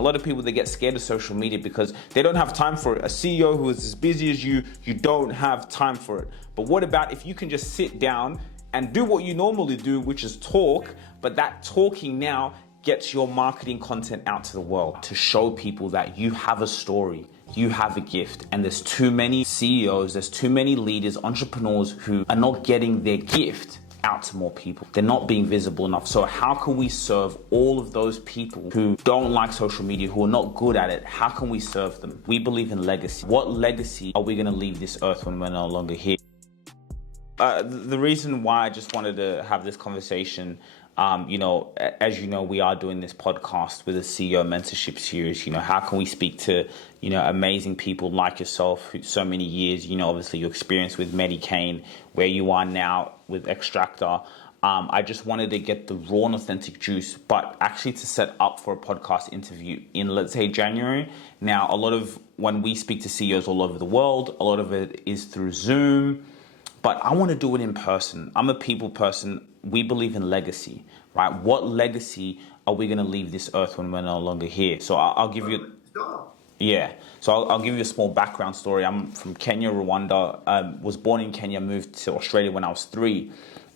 A lot of people, they get scared of social media because they don't have time for it. A CEO who is as busy as you don't have time for it. But what about if you can just sit down and do what you normally do, which is talk, but that talking now gets your marketing content out to the world to show people that you have a story, you have a gift. And there's too many CEOs, there's too many leaders, entrepreneurs who are not getting their gift out to more people. They're not being visible enough. So how can we serve all of those people who don't like social media, who are not good at it? How can we serve them? We believe in legacy. What legacy are we going to leave this earth when we're no longer here? The reason why I just wanted to have this conversation, as you know, we are doing this podcast with a CEO mentorship series. How can we speak to, amazing people like yourself, who so many years, obviously your experience with Medicaid, where you are now with Extractor. I just wanted to get the raw and authentic juice, but actually to set up for a podcast interview in, let's say, January. Now, when we speak to CEOs all over the world, a lot of it is through Zoom. But I want to do it in person. I'm a people person. We believe in legacy, right? What legacy are we going to leave this earth when we're no longer here? So I'll give you... Yeah. So I'll give you a small background story. I'm from Kenya, Rwanda. Was born in Kenya, moved to Australia when I was 3.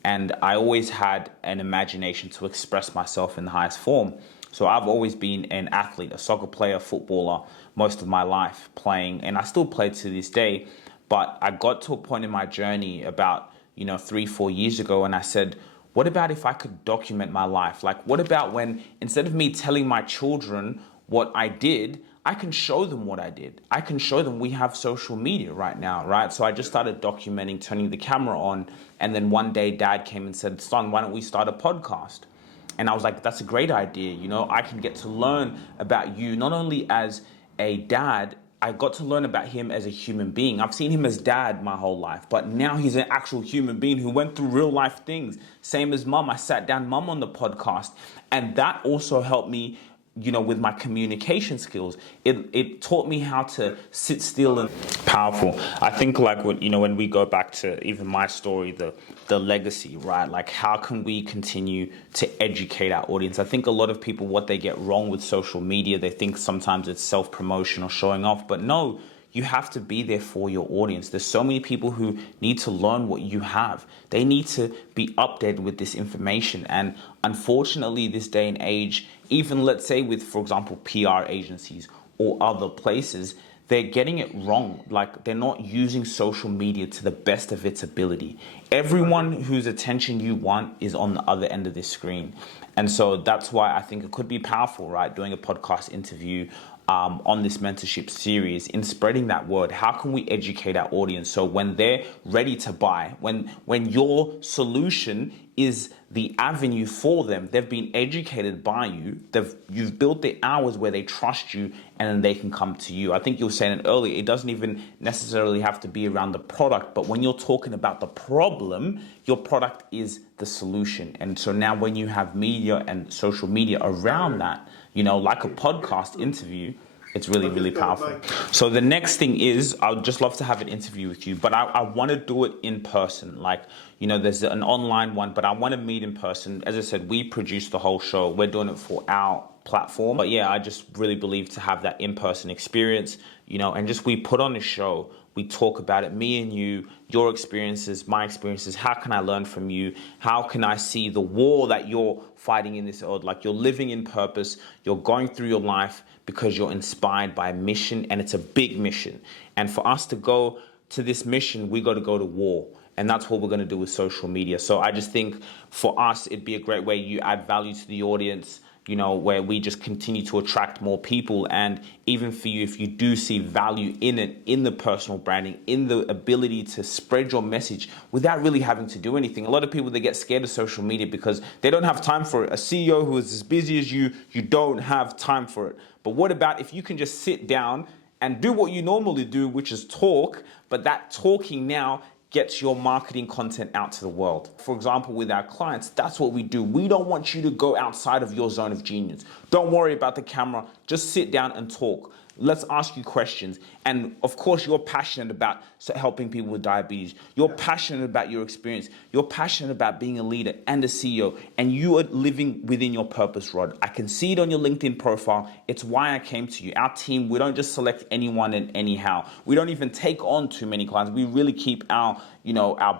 And I always had an imagination to express myself in the highest form. So I've always been an athlete, a soccer player, footballer, most of my life playing. And I still play to this day. But I got to a point in my journey about, 3-4 years ago, and I said, what about if I could document my life? Like, what about when, instead of me telling my children what I did, I can show them what I did. I can show them we have social media right now, right? So I just started documenting, turning the camera on. And then one day Dad came and said, son, why don't we start a podcast? And I was like, that's a great idea. I can get to learn about you, not only as a dad, I got to learn about him as a human being. I've seen him as dad my whole life, but now he's an actual human being who went through real life things. Same as mom. I sat down mom on the podcast, and that also helped me, with my communication skills. It taught me how to sit still and powerful. I think when we go back to even my story, the legacy, right? Like, how can we continue to educate our audience? I think a lot of people, what they get wrong with social media, they think sometimes it's self-promotion or showing off, but no, you have to be there for your audience. There's so many people who need to learn what you have. They need to be updated with this information. And unfortunately, this day and age, even let's say with, for example, PR agencies or other places, they're getting it wrong. Like, they're not using social media to the best of its ability. Everyone whose attention you want is on the other end of this screen. And so that's why I think it could be powerful, right? Doing a podcast interview on this mentorship series, in spreading that word. How can we educate our audience so when they're ready to buy, when your solution is the avenue for them, they've been educated by you, you've built the hours where they trust you, and then they can come to you. I think you were saying it earlier, it doesn't even necessarily have to be around the product, but when you're talking about the problem, your product is the solution. And so now when you have media and social media around that, like a podcast interview, it's really, really powerful. So the next thing is, I would just love to have an interview with you, but I want to do it in person. Like, there's an online one, but I want to meet in person. As I said, we produce the whole show. We're doing it for our platform. But yeah, I just really believe to have that in-person experience, and just we put on a show. We talk about it, me and you, your experiences, my experiences. How can I learn from you? How can I see the war that you're fighting in this world? Like, you're living in purpose. You're going through your life because you're inspired by a mission, and it's a big mission. And for us to go to this mission, we got to go to war. And that's what we're going to do with social media. So I just think for us, it'd be a great way you add value to the audience, where we just continue to attract more people. And even for you, if you do see value in it, in the personal branding, in the ability to spread your message without really having to do anything. A lot of people, they get scared of social media because they don't have time for it. A CEO who is as busy as you don't have time for it. But what about if you can just sit down and do what you normally do, which is talk, but that talking now gets your marketing content out to the world. For example, with our clients, that's what we do. We don't want you to go outside of your zone of genius. Don't worry about the camera. Just sit down and talk. Let's ask you questions. And of course, you're passionate about helping people with diabetes. You're passionate about your experience. You're passionate about being a leader and a CEO. And you are living within your purpose, Rod. I can see it on your LinkedIn profile. It's why I came to you. Our team, we don't just select anyone and anyhow. We don't even take on too many clients. We really keep our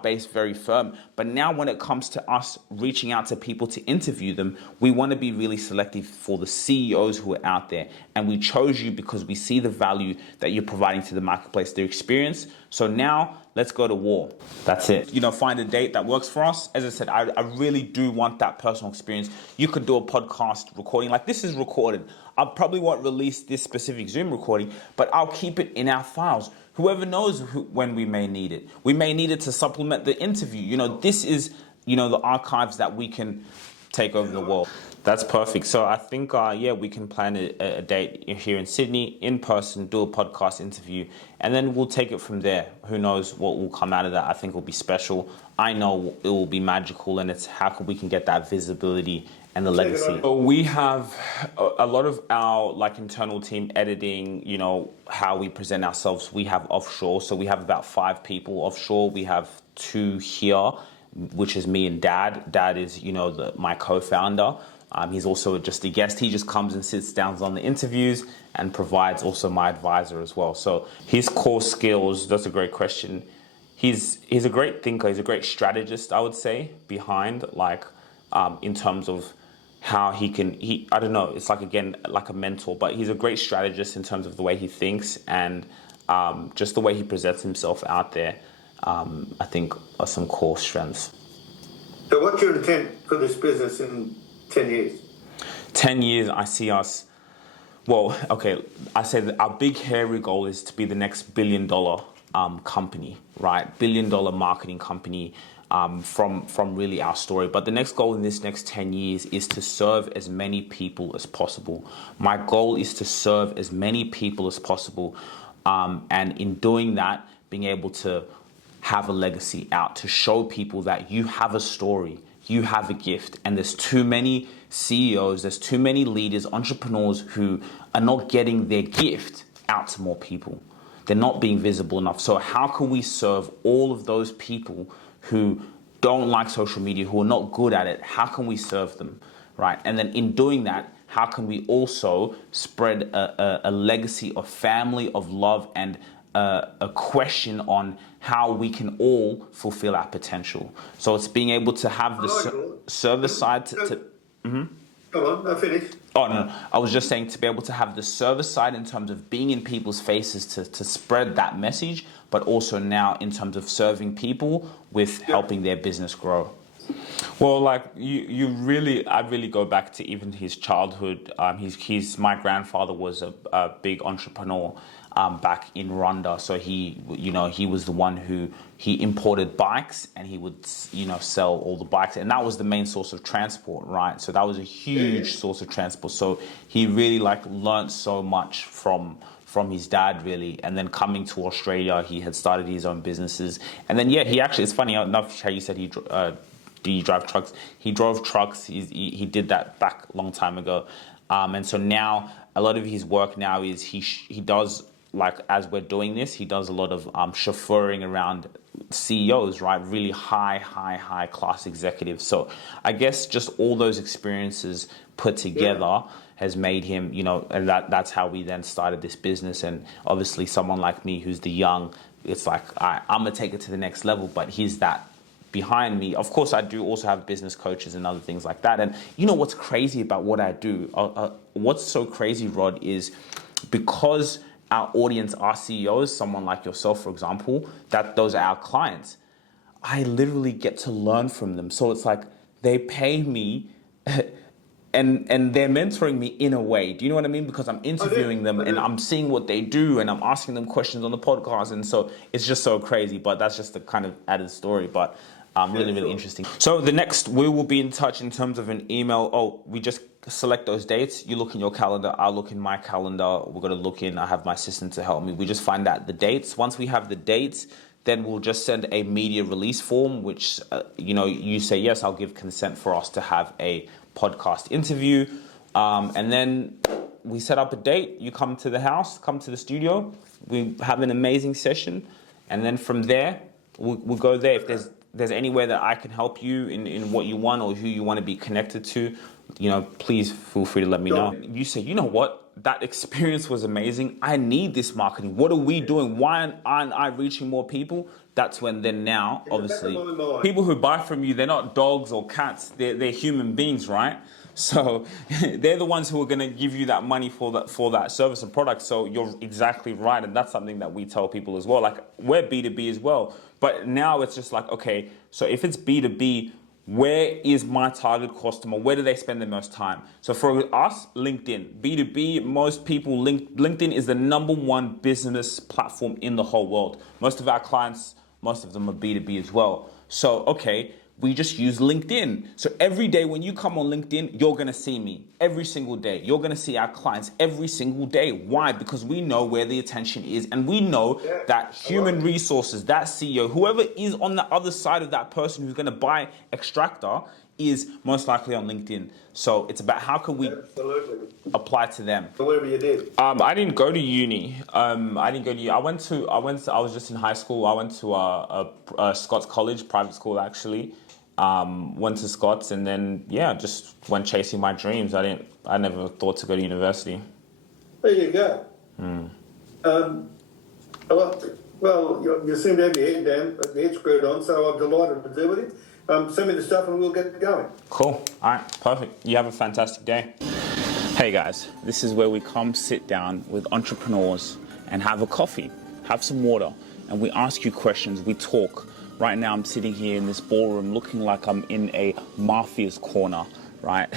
base very firm. But now when it comes to us reaching out to people to interview them, we want to be really selective for the CEOs who are out there. And we chose you because we see the value that you're providing to the marketplace, their experience. So now let's go to war. That's it. Find a date that works for us. As I said, I really do want that personal experience. You could do a podcast recording like this is recorded. I probably won't release this specific Zoom recording, but I'll keep it in our files. Whoever knows when we may need it. We may need it to supplement the interview. This is, the archives that we can take over the world. That's perfect. So I think, we can plan a date here in Sydney, in person, do a podcast interview, and then we'll take it from there. Who knows what will come out of that? I think will be special. I know it will be magical, and it's how we can get that visibility and the legacy. So we have a lot of our internal team editing, how we present ourselves. We have offshore. So we have about 5 people offshore. We have 2 here, which is me and Dad. Dad is, my co-founder. He's also just a guest. He just comes and sits down on the interviews and provides also my advisor as well. So his core skills, that's a great question. He's a great thinker. He's a great strategist, I would say, behind in terms of how I don't know, it's like a mentor, but he's a great strategist in terms of the way he thinks and just the way he presents himself out there, I think are some core strengths. So what's your intent for this business in 10 years? 10 years, I see us, I say that our big hairy goal is to be the next $1 billion company, right? $1 billion marketing company from really our story. But the next goal in this next 10 years is to serve as many people as possible. My goal is to serve as many people as possible. And in doing that, being able to have a legacy out, to show people that you have a story, you have a gift. And there's too many CEOs, there's too many leaders, entrepreneurs who are not getting their gift out to more people. They're not being visible enough. So how can we serve all of those people who don't like social media, who are not good at it? How can we serve them, right? And then in doing that, how can we also spread a legacy of family, of love, and a question on how we can all fulfill our potential? So it's being able to have the service side to Come on, I finished. Oh, no. I was just saying to be able to have the service side in terms of being in people's faces to spread that message, but also now in terms of serving people with helping their business grow. Well, I really go back to even his childhood. My grandfather was a big entrepreneur back in Rwanda. So he was the one who he imported bikes, and he would, sell all the bikes, and that was the main source of transport, right? So that was a huge source of transport. So he really learned so much from his dad, really. And then coming to Australia, he had started his own businesses. And then, he actually, it's funny enough how you said do you drive trucks? He drove trucks. He did that back a long time ago. And so now a lot of his work now is he does, as we're doing this, he does a lot of chauffeuring around CEOs, right? Really high class executives. So I guess just all those experiences put together has made him, and that's how we then started this business. And obviously someone like me who's the young, it's I'm going to take it to the next level, but he's that behind me. Of course, I do also have business coaches and other things like that. And what's crazy about what I do? What's so crazy, Rod, is because our audience are CEOs, someone like yourself, for example, that those are our clients. I literally get to learn from them. So it's they pay me and they're mentoring me in a way. Do you know what I mean? Because I'm interviewing them and I'm seeing what they do and I'm asking them questions on the podcast. And so it's just so crazy, but that's just the kind of added story. But really interesting. So we will be in touch in terms of an email. We just select those dates. You look in your calendar, I'll look in my calendar. We're going to look in, I have my assistant to help me. We just find out the dates. Once we have the dates, then we'll just send a media release form, which, you say, yes, I'll give consent for us to have a podcast interview. And then we set up a date. You come to the house, come to the studio. We have an amazing session. And then from there, we'll go there. If there's anywhere that I can help you in what you want or who you want to be connected to, please feel free to let me know. You say, you know what? That experience was amazing. I need this marketing. What are we doing? Why aren't I reaching more people? That's when then now, obviously, people who buy from you, they're not dogs or cats. They're human beings, right? So they're the ones who are going to give you that money for that service and product. So you're exactly right. And that's something that we tell people as well. Like, we're B2B as well. But now it's just like, okay, so if it's B2B, where is my target customer? Where do they spend the most time? So for us, LinkedIn. B2B, most people, LinkedIn is the #1 business platform in the whole world. Most of our clients, most of them are B2B as well. So, okay, we just use LinkedIn. So every day when you come on LinkedIn, you're going to see me every single day. You're going to see our clients every single day. Why? Because we know where the attention is, and we know that human resources, that CEO, whoever is on the other side of that person who's going to buy Extractor is most likely on LinkedIn. So it's about how can we apply to them. So whatever you did. I didn't go to uni. I was just in high school. I went to a Scots college, private school actually. Went to Scots and then just went chasing my dreams. I never thought to go to university. There you go. Well, you seem to have your head screwed on, so I'm delighted to do with it. Send me the stuff and we'll get going. Cool. All right. Perfect. You have a fantastic day. Hey guys, this is where we come sit down with entrepreneurs and have a coffee, have some water, and we ask you questions. We talk. Right now I'm sitting here in this ballroom looking like I'm in a mafia's corner, right?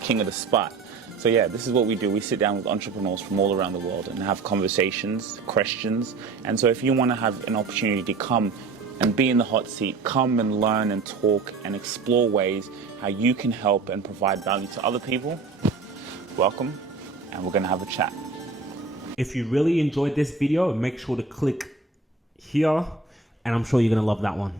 King of the spot. So yeah, this is what we do. We sit down with entrepreneurs from all around the world and have conversations, questions. And so if you want to have an opportunity to come and be in the hot seat, come and learn and talk and explore ways how you can help and provide value to other people, welcome, and we're going to have a chat. If you really enjoyed this video, make sure to click here, and I'm sure you're going to love that one.